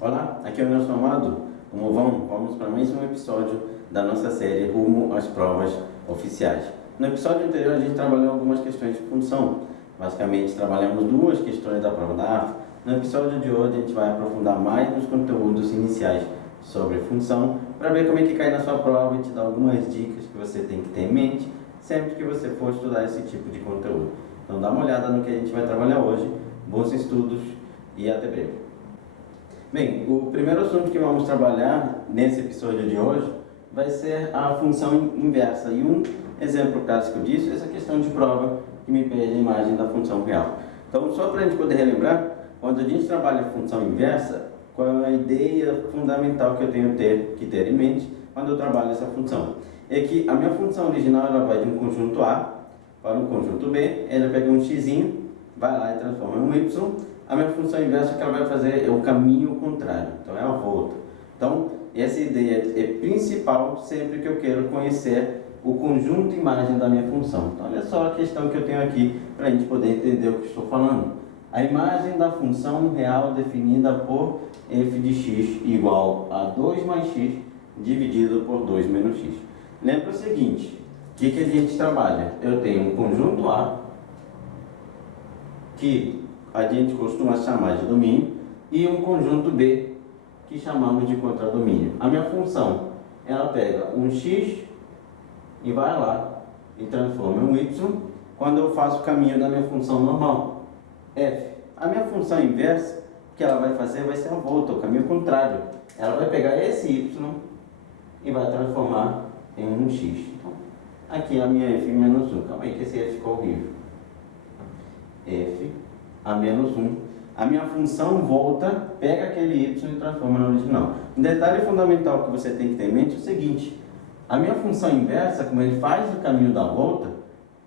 Olá, aqui é o Nelson Amado. Como vão? Vamos para mais um episódio da nossa série Rumo às Provas Oficiais. No episódio anterior a gente trabalhou algumas questões de função. Basicamente trabalhamos duas questões da prova da AF. No episódio de hoje a gente vai aprofundar mais nos conteúdos iniciais sobre função para ver como é que cai na sua prova e te dar algumas dicas que você tem que ter em mente sempre que você for estudar esse tipo de conteúdo. Então dá uma olhada no que a gente vai trabalhar hoje. Bons estudos e até breve. Bem, o primeiro assunto que vamos trabalhar nesse episódio de hoje vai ser a função inversa. E um exemplo clássico disso é essa questão de prova que me pede a imagem da função real. Então, só para a gente poder relembrar, quando a gente trabalha a função inversa, qual é a ideia fundamental que eu tenho que ter em mente quando eu trabalho essa função? É que a minha função original ela vai de um conjunto A para um conjunto B, ela pega um x, vai lá e transforma em um y. A minha função inversa que ela vai fazer é o caminho contrário, então é a volta. Então, essa ideia é principal sempre que eu quero conhecer o conjunto imagem da minha função. Então, olha só a questão que eu tenho aqui para a gente poder entender o que estou falando. A imagem da função real definida por f de x igual a 2 mais x dividido por 2 menos x. Lembra o seguinte, o que a gente trabalha? Eu tenho um conjunto A que a gente costuma chamar de domínio, e um conjunto B, que chamamos de contradomínio. A minha função, ela pega um x e vai lá e transforma em um y, quando eu faço o caminho da minha função normal, f. A minha função inversa, o que ela vai fazer vai ser a volta, o caminho contrário. Ela vai pegar esse y e vai transformar em um x. Então, aqui é a minha f menos 1. Calma aí que esse f ficou horrível. F a menos 1. A minha função volta, pega aquele y e transforma no original. Um detalhe fundamental que você tem que ter em mente é o seguinte: a minha função inversa, como ele faz o caminho da volta,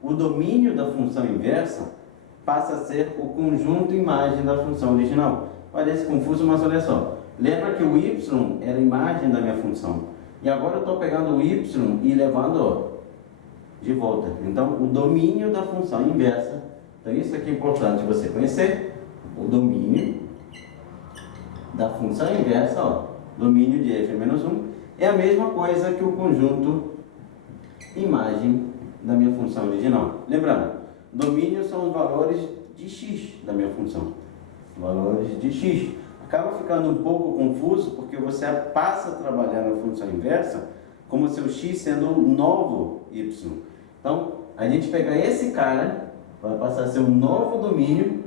o domínio da função inversa passa a ser o conjunto imagem da função original. Parece confuso, mas olha só. Lembra que o y era a imagem da minha função. E agora eu estou pegando o y e levando de volta. Então, o domínio da função inversa. Então, isso aqui é importante você conhecer, o domínio da função inversa, domínio de f menos 1, é a mesma coisa que o conjunto imagem da minha função original. Lembrando, domínio são os valores de x da minha função, valores de x. Acaba ficando um pouco confuso, porque você passa a trabalhar na função inversa como se o x sendo um novo y. Então, a gente pega esse cara, vai passar a ser um novo domínio,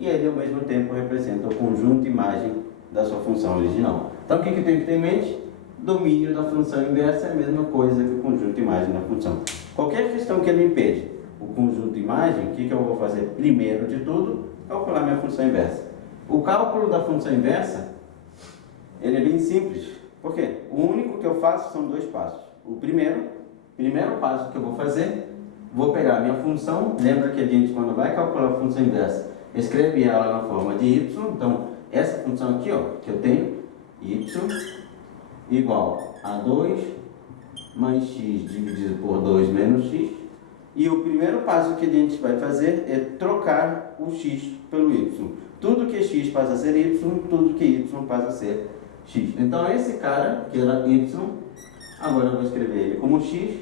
e ele ao mesmo tempo representa o conjunto imagem da sua função original. Então o que eu tenho que ter em mente? Domínio da função inversa é a mesma coisa que o conjunto imagem da função. Qualquer questão que ele me pede o conjunto imagem, o que eu vou fazer primeiro de tudo? Calcular minha função inversa. O cálculo da função inversa, ele é bem simples. Por quê? O único que eu faço são dois passos. O primeiro passo que eu vou fazer, vou pegar a minha função. Lembra que a gente, quando vai calcular a função inversa, escreve ela na forma de y. Então, essa função aqui, que eu tenho, y igual a 2 mais x dividido por 2 menos x. E o primeiro passo que a gente vai fazer é trocar o x pelo y. Tudo que x passa a ser y, tudo que y passa a ser x. Então, esse cara, que era y, agora eu vou escrever ele como x.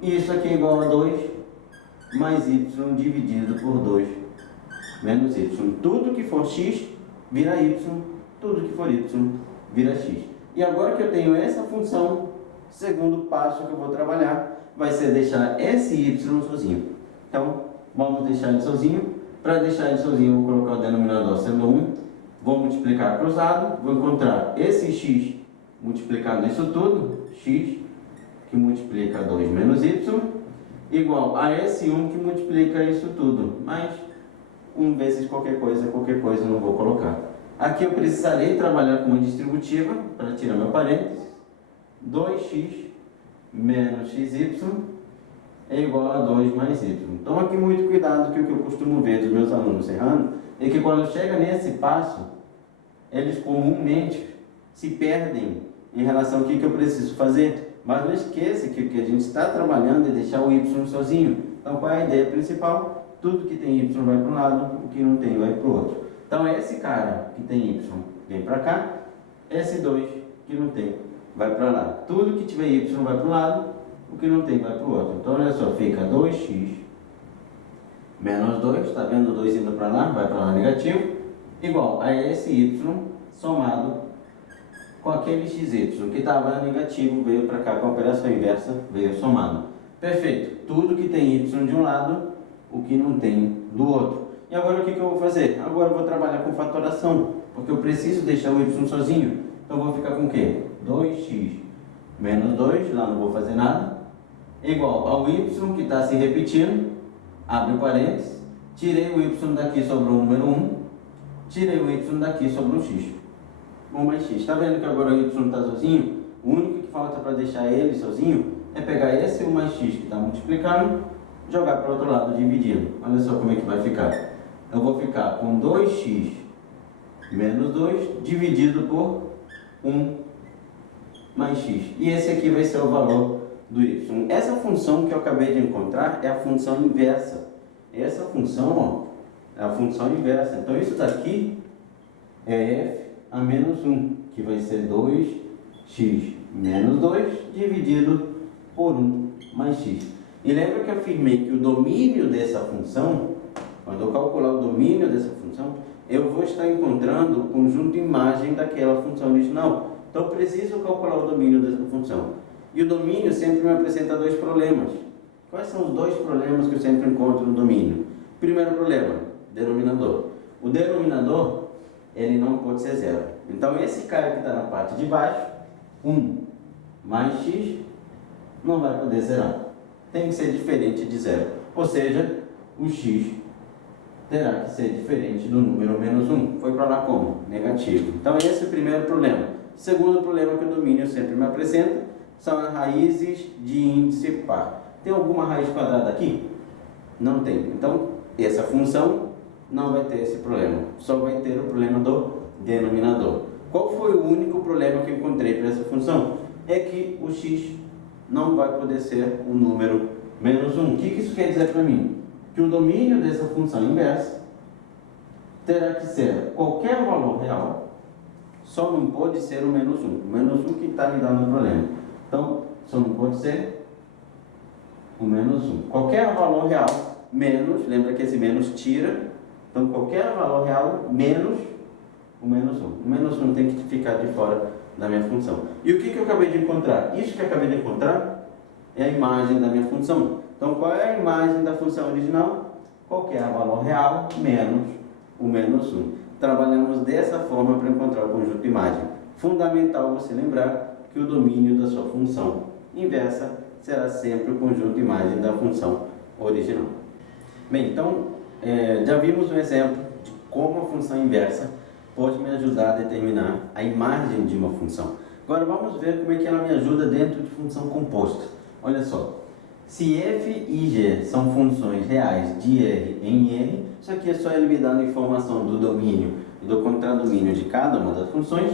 E isso aqui é igual a 2 mais y dividido por 2 menos y. Tudo que for x vira y, tudo que for y vira x. E agora que eu tenho essa função, o segundo passo que eu vou trabalhar vai ser deixar esse y sozinho. Então, vamos deixar ele sozinho. Para deixar ele sozinho, eu vou colocar o denominador sendo 1. Vou multiplicar cruzado, vou encontrar esse x multiplicando isso tudo, x que multiplica 2 menos y, igual a esse 1 que multiplica isso tudo, mais 1 vezes qualquer coisa eu não vou colocar. Aqui eu precisarei trabalhar com uma distributiva para tirar meu parênteses. 2x menos xy é igual a 2 mais y. Então aqui muito cuidado, que o que eu costumo ver dos meus alunos errando é que quando chega nesse passo, eles comumente se perdem em relação ao que eu preciso fazer. Mas não esqueça que o que a gente está trabalhando é deixar o y sozinho. Então qual é a ideia principal? Tudo que tem y vai para um lado, o que não tem vai para o outro. Então esse cara que tem y vem para cá. S2, que não tem, vai para lá. Tudo que tiver y vai para um lado, o que não tem vai para o outro. Então, olha só, fica 2x menos 2, está vendo 2 indo para lá, vai para lá negativo, igual a esse y somado com aquele xy, que estava negativo, veio para cá com a operação inversa, veio somado. Perfeito, tudo que tem y de um lado, o que não tem do outro. E agora o que eu vou fazer? Agora eu vou trabalhar com fatoração, porque eu preciso deixar o y sozinho. Então eu vou ficar com o quê? 2x menos 2, lá não vou fazer nada, igual ao y que está se repetindo, abre o parênteses, tirei o y daqui, sobrou o número 1, tirei o y daqui, sobrou o x. 1 mais x. Está vendo que agora o y está sozinho? O único que falta para deixar ele sozinho é pegar esse 1 mais x que está multiplicando, jogar para o outro lado dividindo. Olha só como é que vai ficar. Eu vou ficar com 2x menos 2 dividido por 1 mais x. E esse aqui vai ser o valor do y. Essa função que eu acabei de encontrar é a função inversa. Essa função, ó, é a função inversa. Então isso daqui é f a menos 1, que vai ser 2x menos 2 dividido por 1 mais x. E lembra que eu afirmei que o domínio dessa função, quando eu calcular o domínio dessa função, eu vou estar encontrando o conjunto de imagem daquela função original. Então eu preciso calcular o domínio dessa função. E o domínio sempre me apresenta dois problemas. Quais são os dois problemas que eu sempre encontro no domínio? Primeiro problema, denominador. O denominador, ele não pode ser zero. Então esse cara que está na parte de baixo, 1 mais x, não vai poder zerar. Tem que ser diferente de zero. Ou seja, o x terá que ser diferente do número menos 1. Foi para lá como? Negativo. Então esse é o primeiro problema. O segundo problema que o domínio sempre me apresenta são as raízes de índice par. Tem alguma raiz quadrada aqui? Não tem. Então essa função não vai ter esse problema. Só vai ter o problema do denominador. Qual foi o único problema que eu encontrei para essa função? É que o x não vai poder ser o número menos 1. O que isso quer dizer para mim? Que o domínio dessa função inversa terá que ser qualquer valor real, só não pode ser o menos 1. O menos 1 que está me dando o problema. Então, só não pode ser o menos 1. Qualquer valor real menos, lembra que esse menos tira, então qualquer valor real menos o menos 1. O menos 1 tem que ficar de fora da minha função. E o que eu acabei de encontrar? Isso que eu acabei de encontrar é a imagem da minha função. Então, qual é a imagem da função original? Qualquer valor real menos o menos 1. Trabalhamos dessa forma para encontrar o conjunto de imagem. Fundamental você lembrar que o domínio da sua função inversa será sempre o conjunto de imagem da função original. Bem, então, já vimos um exemplo de como a função inversa pode me ajudar a determinar a imagem de uma função. Agora vamos ver como é que ela me ajuda dentro de função composta. Olha só, se f e g são funções reais de r em r, isso aqui é só ele me dando informação do domínio e do contradomínio de cada uma das funções,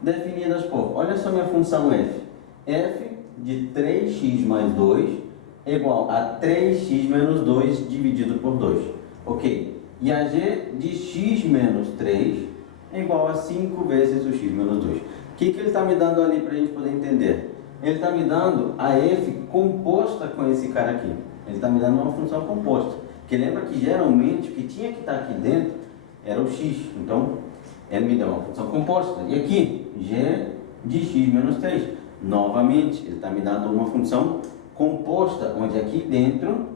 definidas por, olha só minha função f. f de 3x mais 2 é igual a 3x menos 2 dividido por 2. Ok? E a g de x menos 3 é igual a 5 vezes o x menos 2. O que ele está me dando ali para a gente poder entender? Ele está me dando a f composta com esse cara aqui. Ele está me dando uma função composta. Porque lembra que geralmente o que tinha que estar aqui dentro era o x. Então, ele me deu uma função composta. E aqui, g de x menos 3. Novamente, ele está me dando uma função composta, onde aqui dentro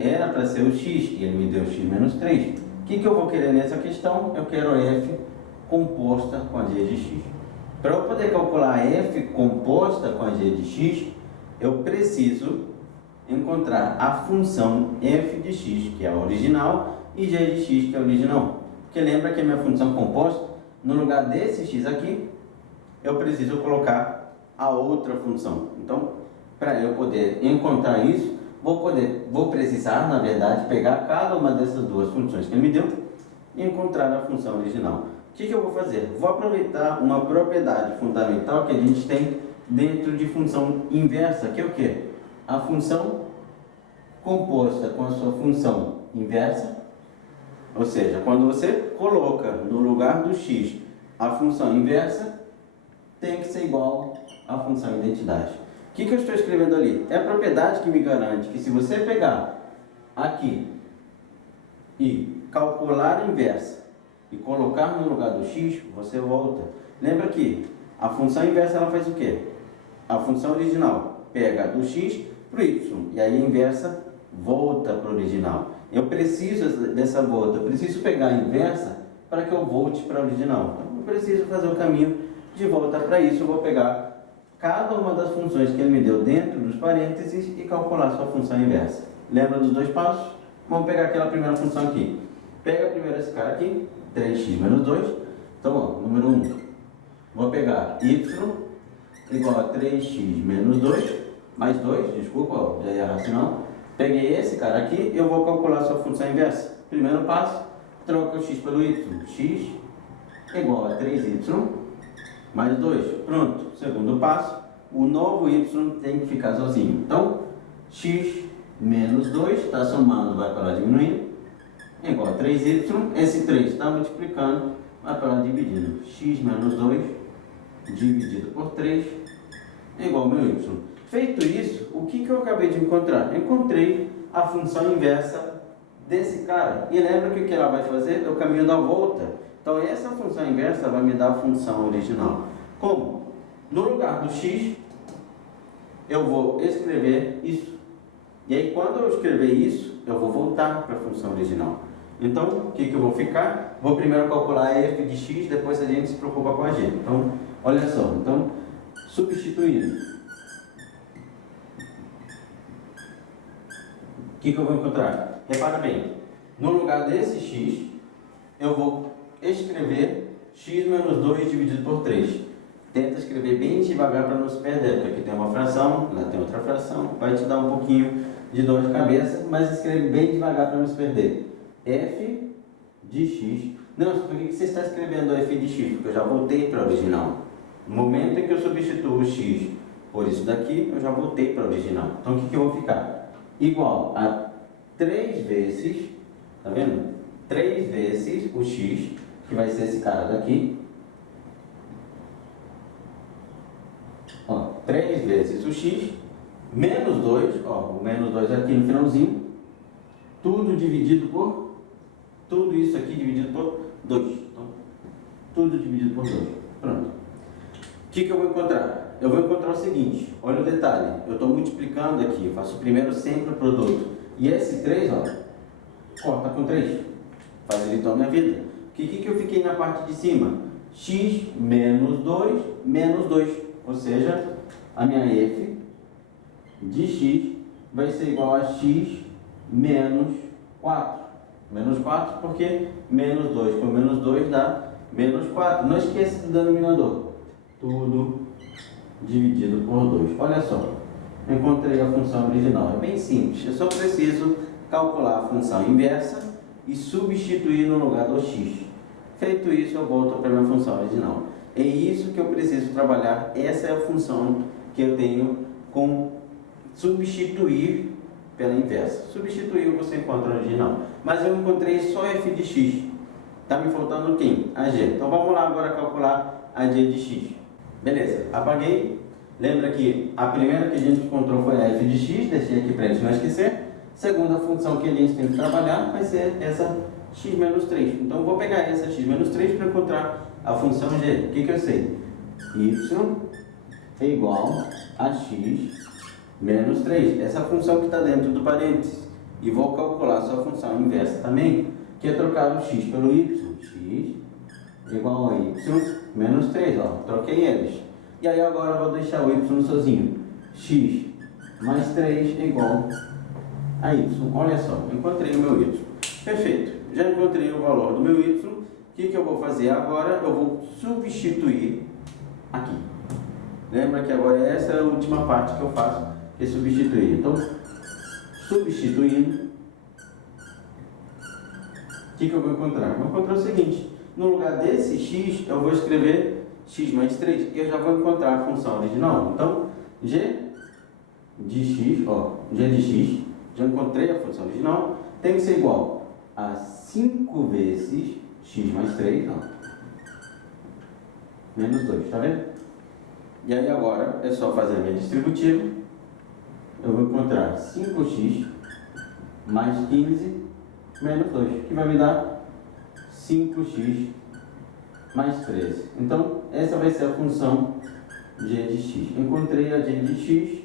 era para ser o x, e ele me deu x menos 3. O que eu vou querer nessa questão? Eu quero f composta com a g de x. Para eu poder calcular f composta com a g de x, eu preciso encontrar a função f de x, que é a original, e g de x, que é a original. Porque lembra que a minha função composta, no lugar desse x aqui, eu preciso colocar a outra função. Então, para eu poder encontrar isso, vou precisar, na verdade, pegar cada uma dessas duas funções que ele me deu e encontrar a função original. O que eu vou fazer? Vou aproveitar uma propriedade fundamental que a gente tem dentro de função inversa, que é o quê? A função composta com a sua função inversa, ou seja, quando você coloca no lugar do x a função inversa tem que ser igual à função identidade. O que eu estou escrevendo ali? É a propriedade que me garante que se você pegar aqui e calcular a inversa e colocar no lugar do x, você volta. Lembra que a função inversa ela faz o quê? A função original pega do x para o y e aí a inversa volta para o original. Eu preciso dessa volta, eu preciso pegar a inversa para que eu volte para a original. Então eu preciso fazer o caminho de volta para isso. Eu vou pegar cada uma das funções que ele me deu dentro dos parênteses e calcular sua função inversa. Lembra dos dois passos? Vamos pegar aquela primeira função aqui. Pega primeiro esse cara aqui, 3x menos 2. Então, ó, número 1. Vou pegar y igual a 3x menos 2, mais 2, desculpa, ó, já ia racional. Peguei esse cara aqui, eu vou calcular sua função inversa. Primeiro passo, troca o x pelo y. X igual a 3y mais 2. Pronto. Segundo passo, o novo y tem que ficar sozinho. Então, x menos 2, está somando, vai para lá diminuindo, igual a 3y. Esse 3 está multiplicando, vai para lá dividindo. X menos 2 dividido por 3 igual ao meu y. Feito isso, o que eu acabei de encontrar? Encontrei a função inversa desse cara. E lembra que o que ela vai fazer? É o caminho da volta. Então essa função inversa vai me dar a função original. Como? No lugar do x, eu vou escrever isso. E aí quando eu escrever isso, eu vou voltar para a função original. Então, o que eu vou ficar? Vou primeiro calcular f de x, depois a gente se preocupa com a g. Então, olha só. Então, substituindo. O que eu vou encontrar? Repara bem. No lugar desse x, eu vou escrever x menos 2 dividido por 3. Tenta escrever bem devagar para não se perder, porque aqui tem uma fração, lá tem outra fração, vai te dar um pouquinho de dor de cabeça, mas escreve bem devagar para não se perder. F de x. Não, por que você está escrevendo f de x? Porque eu já voltei para a original. No momento em que eu substituo o x por isso daqui, eu já voltei para a original. Então o que eu vou ficar? Igual a 3 vezes, tá vendo? 3 vezes o x, que vai ser esse cara daqui. Ó, 3 vezes o x, menos 2, ó, o menos 2 aqui no finalzinho, tudo dividido por, tudo isso aqui dividido por 2. Então, tudo dividido por 2. Pronto. O que eu vou encontrar? Eu vou encontrar o seguinte, olha o detalhe, eu estou multiplicando aqui, eu faço primeiro sempre o produto. E esse 3, ó, corta com 3. Facilitou a minha vida. O que eu fiquei na parte de cima? X menos 2 menos 2. Ou seja, a minha f de x vai ser igual a x menos 4. Menos 4 porque menos 2 com menos 2 dá menos 4. Não esqueça do denominador. Tudo dividido por 2. Olha só, encontrei a função original. É bem simples. Eu só preciso calcular a função inversa e substituir no lugar do x. Feito isso, eu volto para a minha função original. É isso que eu preciso trabalhar. Essa é a função que eu tenho com substituir pela inversa. Substituir você encontra a original. Mas eu encontrei só f de x. Está me faltando quem? A g. Então vamos lá agora calcular a g de x. Beleza, apaguei. Lembra que a primeira que a gente encontrou foi a f de x. Deixei aqui para a gente não esquecer. Segunda função que a gente tem que trabalhar vai ser essa x menos 3. Então eu vou pegar essa x menos 3 para encontrar a função g. O que eu sei? Y é igual a x menos 3. Essa função que está dentro do parênteses. E vou calcular sua função inversa também, que é trocar o x pelo y. X igual a y menos 3. Ó, troquei eles. E aí agora eu vou deixar o y sozinho. X mais 3 é igual a y. Olha só, encontrei o meu y. Perfeito. Já encontrei o valor do meu y. O que eu vou fazer agora? Eu vou substituir aqui. Lembra que agora essa é a última parte que eu faço, que é substituir. Então, substituindo, o que eu vou encontrar? Vou encontrar o seguinte: no lugar desse x, eu vou escrever x mais 3, e eu já vou encontrar a função original. Então, g de x, ó, g de x, já encontrei a função original, tem que ser igual a 5 vezes x mais 3, ó. menos 2, tá vendo? E aí agora é só fazer a minha distributiva. Eu vou encontrar 5x mais 15 menos 2, que vai me dar 5x mais 13. Então, essa vai ser a função g de x. Encontrei a g de x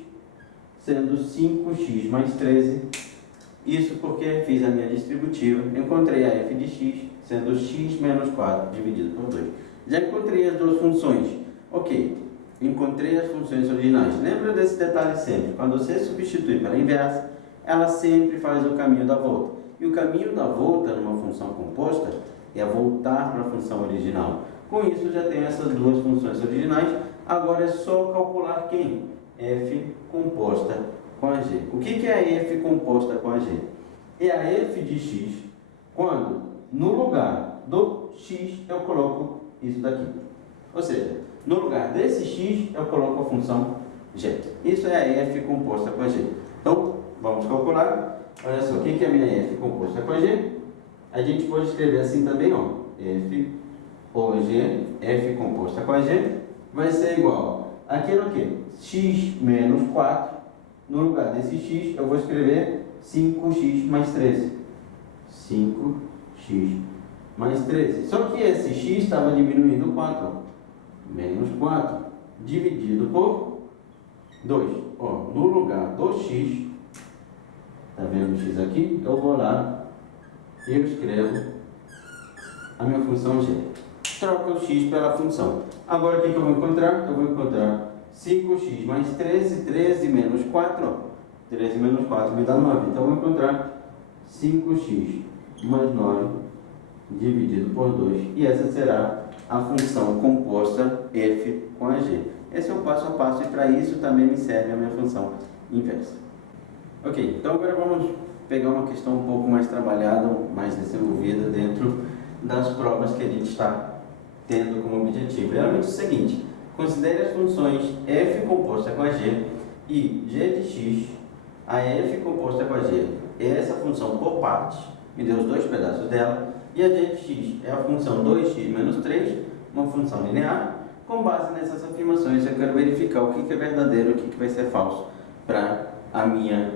sendo 5x mais 13. Isso porque fiz a minha distributiva. Encontrei a f de x sendo x menos 4 dividido por 2. Já encontrei as duas funções. Ok, encontrei as funções originais. Lembra desse detalhe sempre. Quando você substitui pela inversa, ela sempre faz o caminho da volta. E o caminho da volta numa função composta é voltar para a função original. Com isso, já tenho essas duas funções originais. Agora é só calcular quem? F composta com a g. O que é a f composta com a g? É a f de x quando, no lugar do x, eu coloco isso daqui. Ou seja, no lugar desse x, eu coloco a função g. Isso é a f composta com a g. Então, vamos calcular. Olha só, o que é a minha f composta com a g? A gente pode escrever assim também, ó. F ou g, f composta com a g, vai ser igual àquilo que? X menos 4. No lugar desse x, eu vou escrever 5x mais 13. 5x mais 13. Só que esse x estava diminuindo 4. Ó. Menos 4 dividido por 2. Ó, no lugar do x, tá vendo o x aqui? Eu vou lá e eu escrevo a minha função g. Troca o x pela função. Agora o que eu vou encontrar? Eu vou encontrar 5x mais 13, 13 menos 4, ó. 13 menos 4 me dá 9. Então eu vou encontrar 5x mais 9 dividido por 2. E essa será a função composta f com a g. Esse é o passo a passo e para isso também me serve a minha função inversa. Ok, então agora vamos pegar uma questão um pouco mais trabalhada, mais desenvolvida dentro das provas que a gente está tendo como objetivo. Realmente é o seguinte, considere as funções f composta com a g e g de x. A f composta com a g é essa função por partes, me deu os dois pedaços dela, e a g de x é a função 2x menos 3, uma função linear. Com base nessas afirmações, eu quero verificar o que é verdadeiro e o que vai ser falso para a minha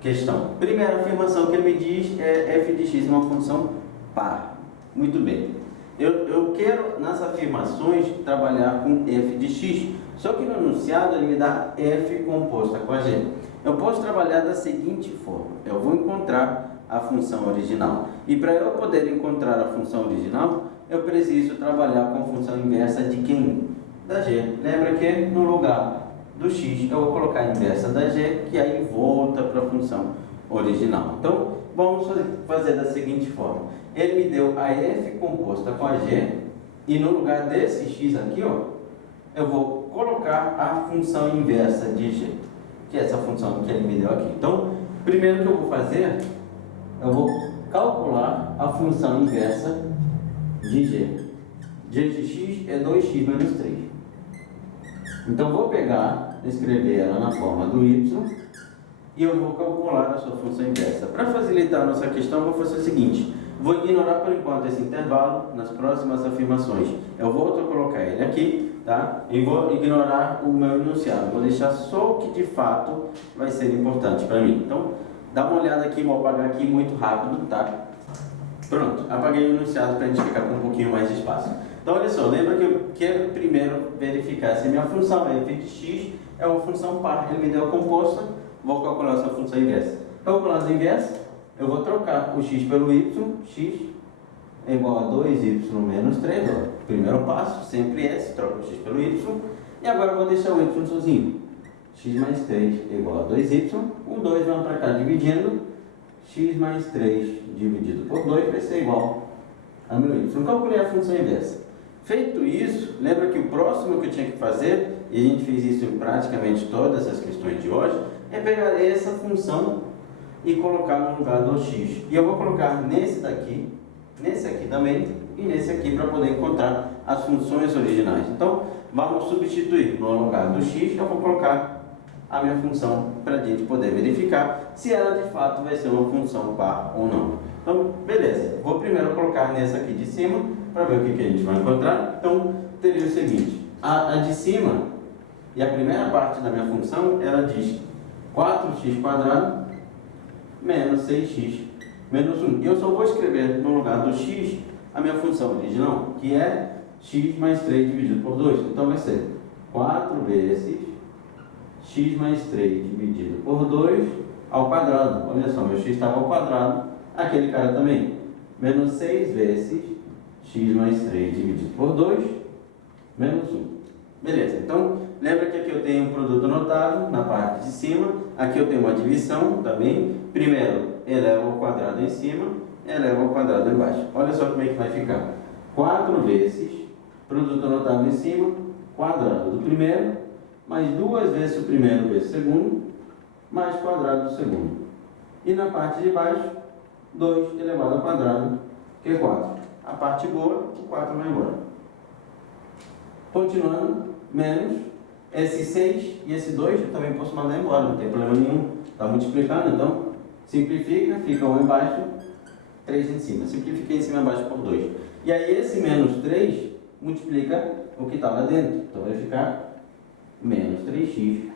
questão. Primeira afirmação que ele me diz é f de x é uma função par. Muito bem. Eu quero, nas afirmações, trabalhar com f de x, só que no enunciado ele me dá f composta com a g. Eu posso trabalhar da seguinte forma. Eu vou encontrar a função original. E para eu poder encontrar a função original, eu preciso trabalhar com a função inversa de quem? Da g. Lembra que no lugar do x eu vou colocar a inversa da g, que aí volta para a função original. Então, vamos fazer da seguinte forma. Ele me deu a f composta com a g, e no lugar desse x aqui, ó, eu vou colocar a função inversa de g, que é essa função que ele me deu aqui. Então, primeiro que eu vou fazer, eu vou calcular a função inversa de g. g de x é 2x menos 3. Então, vou pegar, escrever ela na forma do y, e eu vou calcular a sua função inversa. Para facilitar a nossa questão, eu vou fazer o seguinte. Vou ignorar por enquanto esse intervalo. Nas próximas afirmações eu volto a colocar ele aqui, tá? E vou ignorar o meu enunciado. Vou deixar só o que de fato vai ser importante para mim. Então, dá uma olhada aqui, vou apagar aqui muito rápido, tá? Pronto, apaguei o enunciado para a gente ficar com um pouquinho mais de espaço. Então, olha só, lembra que eu quero primeiro verificar se a minha função f de x é uma função par. Ele me deu a composta, vou calcular a sua função inversa. Calculando a inversa, eu vou trocar o x pelo y, x é igual a 2y menos 3, ó. Primeiro passo, sempre S, troca o x pelo y, e agora eu vou deixar o y sozinho. X mais 3 é igual a 2y, o 2 vai para cá dividindo, x mais 3 dividido por 2 vai ser igual a meu y. Calculei a função inversa. Feito isso, lembra que o próximo que eu tinha que fazer, e a gente fez isso em praticamente todas as questões de hoje, é pegar essa função e colocar no lugar do x. E eu vou colocar nesse daqui, nesse aqui também e nesse aqui para poder encontrar as funções originais. Então, vamos substituir no lugar do x, eu vou colocar a minha função para a gente poder verificar se ela de fato vai ser uma função par ou não. Então, beleza. Vou primeiro colocar nessa aqui de cima para ver o que a gente vai encontrar. Então, teria o seguinte, a de cima, e a primeira parte da minha função, ela diz 4x² menos 6x menos 1. E eu só vou escrever no lugar do x a minha função original, que é x mais 3 dividido por 2. Então vai ser 4 vezes x mais 3 dividido por 2 ao quadrado. Olha só, meu x estava ao quadrado, aquele cara também. Menos 6 vezes x mais 3 dividido por 2 menos 1. Beleza, então lembra que aqui eu tenho um produto notável na parte de cima, aqui eu tenho uma divisão também. Primeiro eleva ao quadrado em cima, eleva ao quadrado embaixo. Olha só como é que vai ficar. 4 vezes produto notável em cima, quadrado do primeiro, mais 2 vezes o primeiro vezes o segundo, mais quadrado do segundo. E na parte de baixo, 2 elevado ao quadrado, que é 4. A parte boa, o 4 vai embora. Continuando, menos esse 6 e esse 2 eu também posso mandar embora, não tem problema nenhum. Está multiplicando, então simplifica, fica 1 embaixo, 3 em cima. Simplifica em cima e embaixo por 2. E aí esse menos 3 multiplica o que está lá dentro. Então vai ficar menos 3x,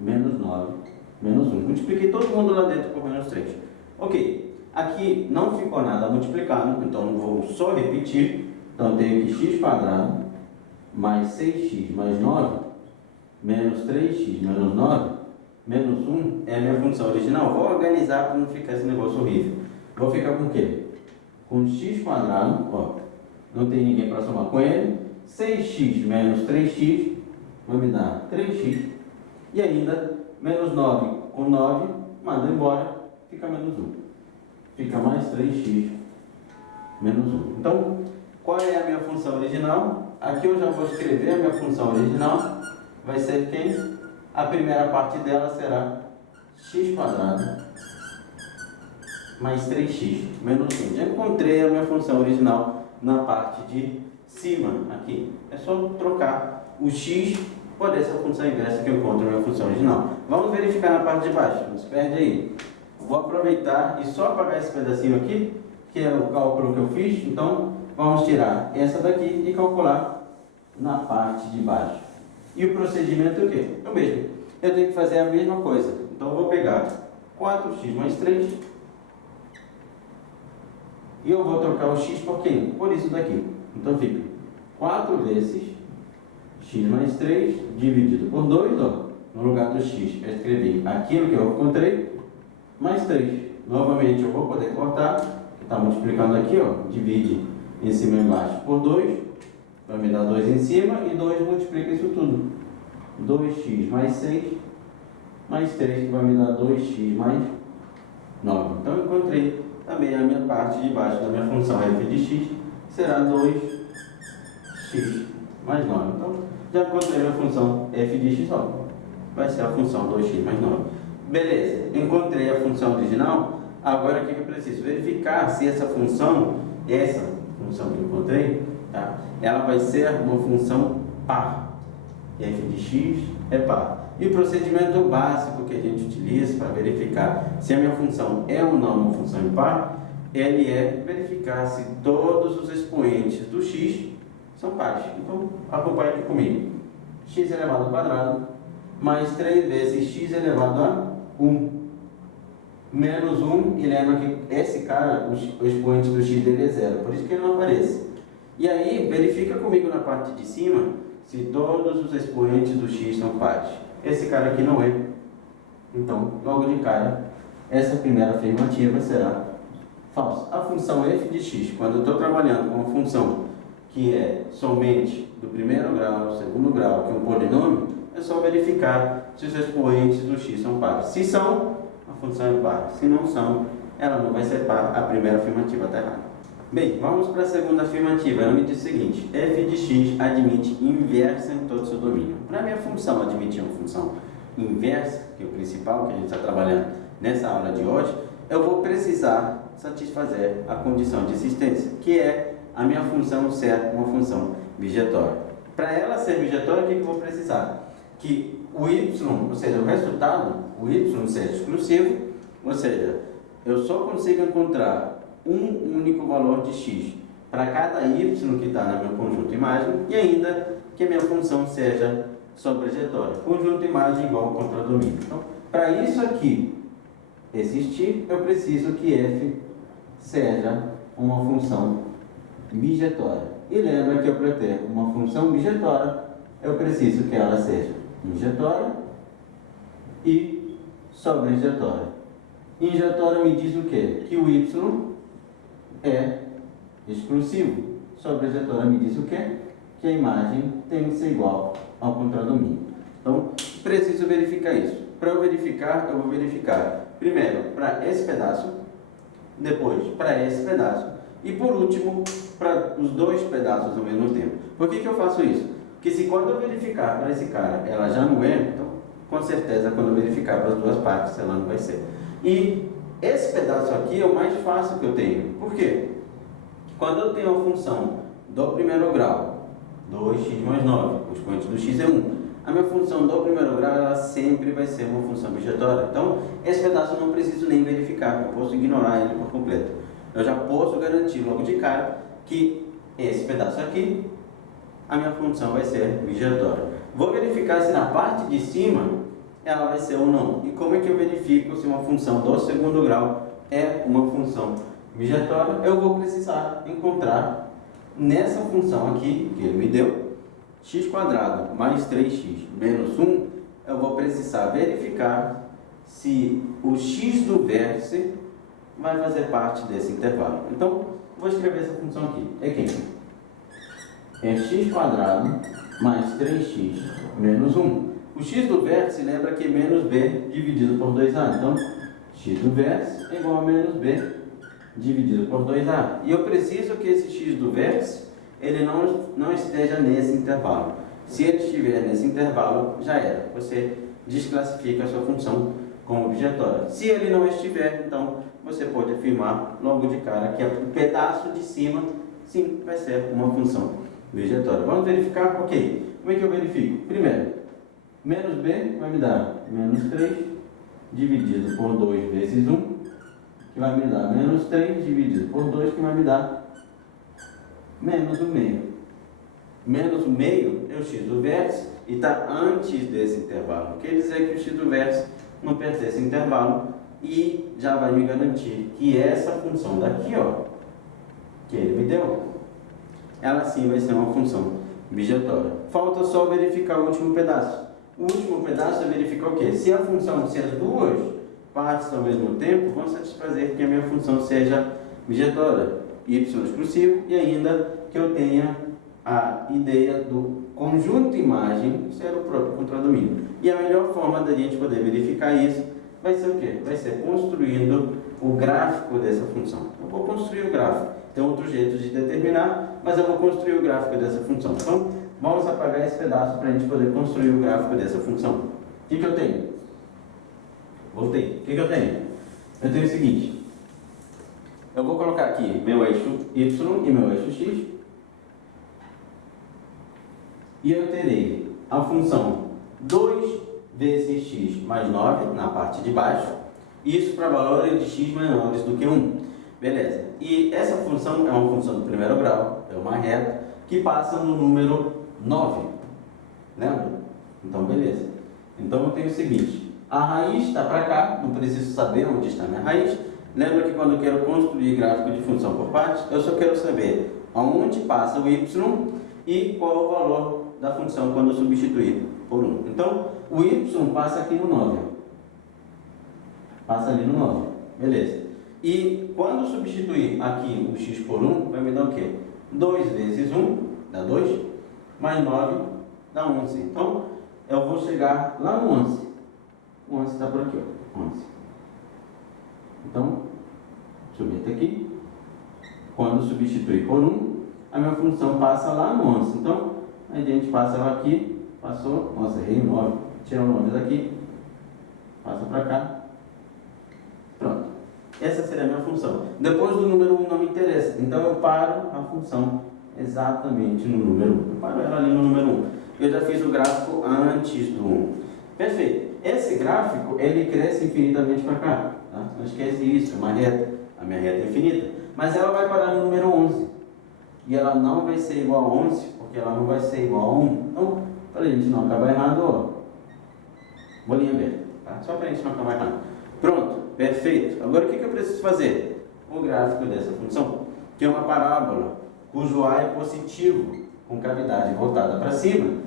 menos 9, menos 1. Multipliquei todo mundo lá dentro por menos 3. Ok, aqui não ficou nada multiplicado, então vou só repetir. Então eu tenho que x² mais 6x mais 9, menos 3x menos 9, menos 1 é a minha função original. Vou organizar para não ficar esse negócio horrível. Vou ficar com o quê? Com x², ó, não tem ninguém para somar com ele. 6x menos 3x vai me dar 3x. E ainda, menos 9 com 9, manda embora, fica menos 1. Fica mais 3x menos 1. Então, qual é a minha função original? Aqui eu já vou escrever a minha função original. Vai ser quem? A primeira parte dela será x² mais 3x menos 1. Já encontrei a minha função original na parte de cima aqui. É só trocar o x por essa função inversa que eu encontro na minha função original. Vamos verificar na parte de baixo. Não se perde aí. Vou aproveitar e só apagar esse pedacinho aqui, que é o cálculo que eu fiz. Então, vamos tirar essa daqui e calcular na parte de baixo. E o procedimento é o quê? É o mesmo. Eu tenho que fazer a mesma coisa. Então, eu vou pegar 4x mais 3 e eu vou trocar o x por quem? Por isso daqui. Então, fica 4 vezes x mais 3 dividido por 2, ó, no lugar do x eu escrevi aquilo que eu encontrei, mais 3. Novamente eu vou poder cortar, está multiplicando aqui, ó, divide em cima e embaixo por 2, vai me dar 2 em cima e 2 multiplica isso tudo. 2x mais 6, mais 3 que vai me dar 2x mais 9. Então eu encontrei também a minha parte de baixo da minha função f de x, será 2x mais 9. Então, já encontrei a minha função f de x, ó, vai ser a função 2x mais 9. Beleza, encontrei a função original. Agora o que eu preciso? Verificar se essa função que eu encontrei, tá, ela vai ser uma função par. F de x é par. E o procedimento básico que a gente utiliza para verificar se a minha função é ou não uma função impar, ele é verificar se todos os expoentes do x são pares. Então, acompanhe aqui comigo. X elevado ao quadrado mais 3 vezes x elevado a 1 menos 1, e lembra que esse cara, o expoente do x dele é 0, por isso que ele não aparece. E aí, verifica comigo na parte de cima se todos os expoentes do x são pares. Esse cara aqui não é. Então, logo de cara, essa primeira afirmativa será falsa. A função f de x, quando eu estou trabalhando com uma função que é somente do primeiro grau, segundo grau, que é um polinômio, é só verificar se os expoentes do x são pares. Se são, a função é par. Se não são, ela não vai ser par. A primeira afirmativa está errada. Bem, vamos para a segunda afirmativa. Ela me diz o seguinte: f de x admite inversa em todo o seu domínio. Para a minha função admitir uma função inversa, que é o principal que a gente está trabalhando nessa aula de hoje, eu vou precisar satisfazer a condição de existência, que é a minha função ser uma função bijetória. Para ela ser bijetória, o que eu vou precisar? Que o y, ou seja, o resultado, o y seja exclusivo, ou seja, eu só consigo encontrar um único valor de x para cada y que está no meu conjunto imagem e ainda que a minha função seja sobrejetória. Conjunto imagem igual ao contradomínio. Então, para isso aqui existir, eu preciso que f seja uma função bijetória. E lembra que para ter uma função bijetória, eu preciso que ela seja injetória e sobrejetória. Injetória me diz o quê? Que o y é exclusivo. Sobrejetória me diz o quê? Que a imagem tem que ser igual ao contradomínio. Então, preciso verificar isso. Para eu verificar, eu vou verificar primeiro para esse pedaço, depois para esse pedaço e por último para os dois pedaços ao mesmo tempo. Por que eu faço isso? Porque se quando eu verificar para esse cara ela já não é, então com certeza quando eu verificar para as duas partes ela não vai ser. E esse pedaço aqui é o mais fácil que eu tenho. Por quê? Quando eu tenho a função do primeiro grau, 2x mais 9, o expoente do x é 1. A minha função do primeiro grau, ela sempre vai ser uma função bijetória. Então, esse pedaço eu não preciso nem verificar, eu posso ignorar ele por completo. Eu já posso garantir logo de cara que esse pedaço aqui, a minha função vai ser bijetória. Vou verificar se na parte de cima ela vai ser ou não. E como é que eu verifico se uma função do segundo grau é uma função bijetória? Eu vou precisar encontrar nessa função aqui, que ele me deu, x² mais 3x menos 1, eu vou precisar verificar se o x do vértice vai fazer parte desse intervalo. Então, vou escrever essa função aqui. É quem? É x² mais 3x menos 1. O x do vértice lembra que é menos b dividido por 2a. Então, x do vértice é igual a menos b dividido por 2a. E eu preciso que esse x do vértice ele não esteja nesse intervalo. Se ele estiver nesse intervalo, já era. Você desclassifica a sua função como bijetória. Se ele não estiver, então você pode afirmar logo de cara que o pedaço de cima, sim, vai ser uma função bijetória. Vamos verificar? Ok. Como é que eu verifico? Primeiro, menos b vai me dar menos 3 dividido por 2 vezes 1, que vai me dar menos 3 dividido por 2, que vai me dar menos o meio. Menos o meio é o x do vértice e está antes desse intervalo. Quer dizer que o x do vértice não pertence a intervalo e já vai me garantir que essa função daqui, ó, que ele me deu, ela sim vai ser uma função bijetória. Falta só verificar o último pedaço. O último pedaço é verificar o quê? Se a função, se as duas partes ao mesmo tempo vão satisfazer que a minha função seja bijetória. Y exclusivo e ainda que eu tenha a ideia do conjunto imagem ser o próprio contradomínio. E a melhor forma da gente poder verificar isso vai ser o quê? Vai ser construindo o gráfico dessa função. Eu vou construir o gráfico. Tem outros jeitos de determinar, mas eu vou construir o gráfico dessa função. Então, vamos apagar esse pedaço para a gente poder construir o gráfico dessa função. O que eu tenho? Voltei. O que eu tenho? Eu tenho o seguinte. Eu vou colocar aqui meu eixo y e meu eixo x. E eu terei a função 2 vezes x mais 9 na parte de baixo. Isso para valores de x menores do que 1. Beleza. E essa função é uma função do primeiro grau, é uma reta, que passa no número 9. Lembra? Então, beleza. Então, eu tenho o seguinte. A raiz está para cá, não preciso saber onde está a minha raiz. Lembra que quando eu quero construir gráfico de função por partes, eu só quero saber aonde passa o y e qual é o valor da função quando eu substituir por 1. Então, o y passa aqui no 9. Passa ali no 9. Beleza. E quando substituir aqui o x por 1, vai me dar o quê? 2 vezes 1 dá 2, mais 9 dá 11. Então, eu vou chegar lá no 11. O 11 está por aqui, ó. 11. Então, subir até aqui. Quando substituir por 1, a minha função passa lá no 11. Então, a gente passa ela aqui, passou, nossa, errei 9. Tira o 9 daqui, passa para cá. Pronto. Essa seria a minha função. Depois do número 1 não me interessa. Então, eu paro a função exatamente no número 1. Eu paro ela ali no número 1. Eu já fiz o gráfico antes do 1. Perfeito. Esse gráfico, ele cresce infinitamente para cá. Tá? Não esquece isso, é uma reta. A minha reta é infinita. Mas ela vai parar no número 11. e ela não vai ser igual a 11, porque ela não vai ser igual a 1. Então, para a gente não acabar errado, ó, bolinha aberta, tá? Só para a gente não acabar errado. Pronto, perfeito. Agora o que eu preciso fazer? O gráfico dessa função, que é uma parábola, cujo A é positivo, com cavidade voltada para cima.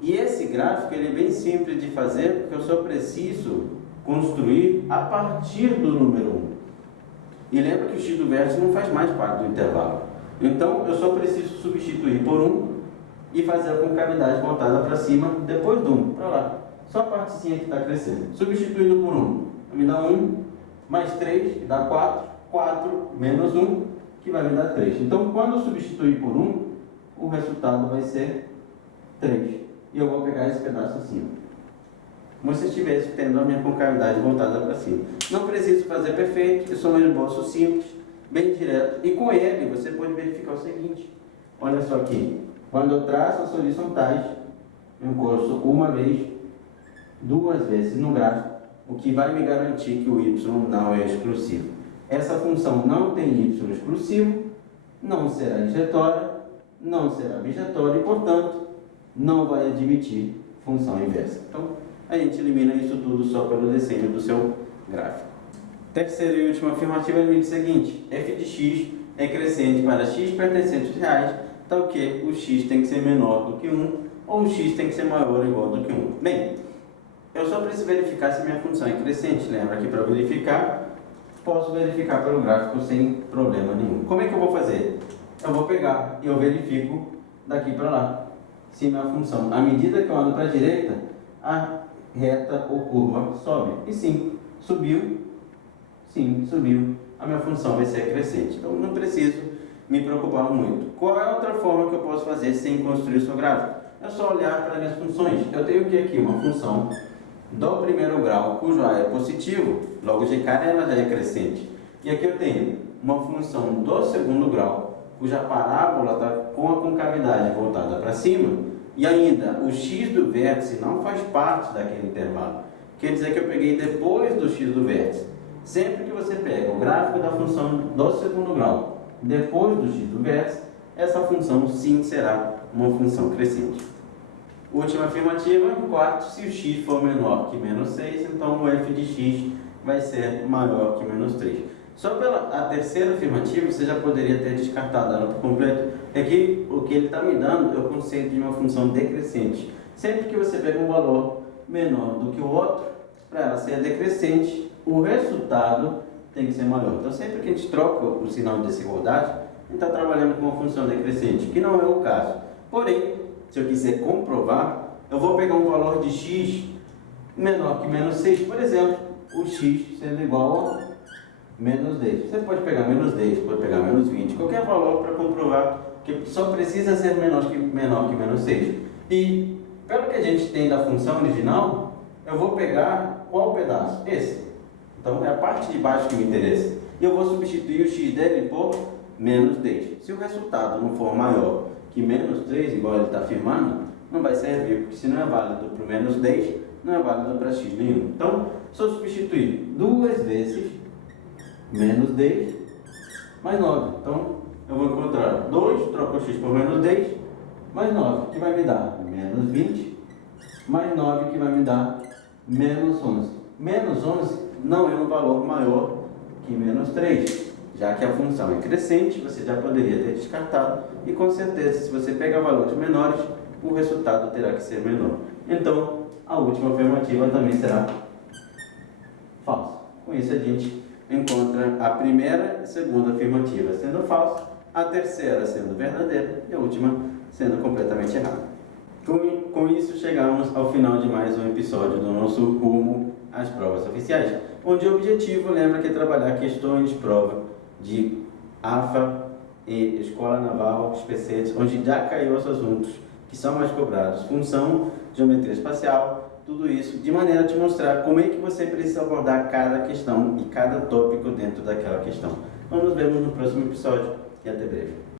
E esse gráfico ele é bem simples de fazer, porque eu só preciso construir a partir do número 1. E lembra que o x do vértice não faz mais parte do intervalo. Então, eu só preciso substituir por 1 e fazer a concavidade voltada para cima depois do 1, para lá. Só a partezinha que está crescendo. Substituindo por 1, me dá 1, mais 3, que dá 4, 4 menos 1, que vai me dar 3. Então, quando eu substituir por 1, o resultado vai ser 3. E eu vou pegar esse pedaço assim, como se estivesse tendo a minha concavidade voltada para cima. Não preciso fazer perfeito, é só um esboço simples, bem direto. E com ele, você pode verificar o seguinte. Olha só aqui. Quando eu traço as horizontais, eu encosto uma vez, 2 vezes no gráfico, o que vai me garantir que o y não é exclusivo. Essa função não tem y exclusivo, não será injetória, não será bijetória e, portanto, não vai admitir função inversa. Então, a gente elimina isso tudo só pelo desenho do seu gráfico. Terceira e última afirmativa é o seguinte: f de x é crescente para x pertencentes reais, tal que o x tem que ser menor do que 1 ou o x tem que ser maior ou igual do que 1. Bem, eu só preciso verificar se minha função é crescente. Lembra que para verificar, posso verificar pelo gráfico sem problema nenhum. Como é que eu vou fazer? Eu vou pegar e eu verifico daqui para lá se minha função, à medida que eu ando para a direita, a reta ou curva sobe. E sim, subiu. Sim, subiu. A minha função vai ser crescente. Então, não preciso me preocupar muito. Qual é a outra forma que eu posso fazer sem construir o seu gráfico? É só olhar para as minhas funções. Eu tenho aqui uma função do primeiro grau, cujo A é positivo, logo de cara ela já é crescente. E aqui eu tenho uma função do segundo grau, cuja parábola está com a concavidade voltada para cima, e ainda o x do vértice não faz parte daquele intervalo. Quer dizer que eu peguei depois do x do vértice. Sempre que você pega o gráfico da função do segundo grau depois do x do vértice, essa função sim será uma função crescente. Última afirmativa, quarto, se o x for menor que menos 6, então o f de x vai ser maior que menos 3. Só pela a terceira afirmativa, você já poderia ter descartado ela por completo. É que o que ele está me dando é o conceito de uma função decrescente. Sempre que você pega um valor menor do que o outro, para ela ser decrescente, o resultado tem que ser maior. Então, sempre que a gente troca o sinal de desigualdade, a gente está trabalhando com uma função decrescente, que não é o caso. Porém, se eu quiser comprovar, eu vou pegar um valor de x menor que menos 6, por exemplo, o x sendo igual a menos 10. Você pode pegar menos 10, pode pegar menos 20, qualquer valor para comprovar que só precisa ser menor que menos 6. E, pelo que a gente tem da função original, eu vou pegar qual pedaço? Esse. Então, é a parte de baixo que me interessa. E eu vou substituir o x dele por menos 10. Se o resultado não for maior que menos 3, igual ele está afirmando, não vai servir, porque se não é válido para o menos 10, não é válido para x nenhum. Então, se eu substituir 2 vezes menos 10 mais 9. Então, eu vou encontrar 2, troco o x por menos 10, mais 9, que vai me dar menos 20, mais 9, que vai me dar menos 11. Menos 11 não é um valor maior que menos 3. Já que a função é crescente, você já poderia ter descartado. E com certeza, se você pegar valores menores, o resultado terá que ser menor. Então, a última afirmativa também será falsa. Com isso, a gente encontra a primeira e segunda afirmativa sendo falsa, a terceira sendo verdadeira e a última sendo completamente errada. Com isso, chegamos ao final de mais um episódio do nosso rumo às provas oficiais, onde o objetivo, lembra, que é trabalhar questões de prova de AFA e Escola Naval, SPCET, onde já caiu os assuntos que são mais cobrados, função, geometria espacial, tudo isso, de maneira a te mostrar como é que você precisa abordar cada questão e cada tópico dentro daquela questão. Então, nos vemos no próximo episódio e até breve.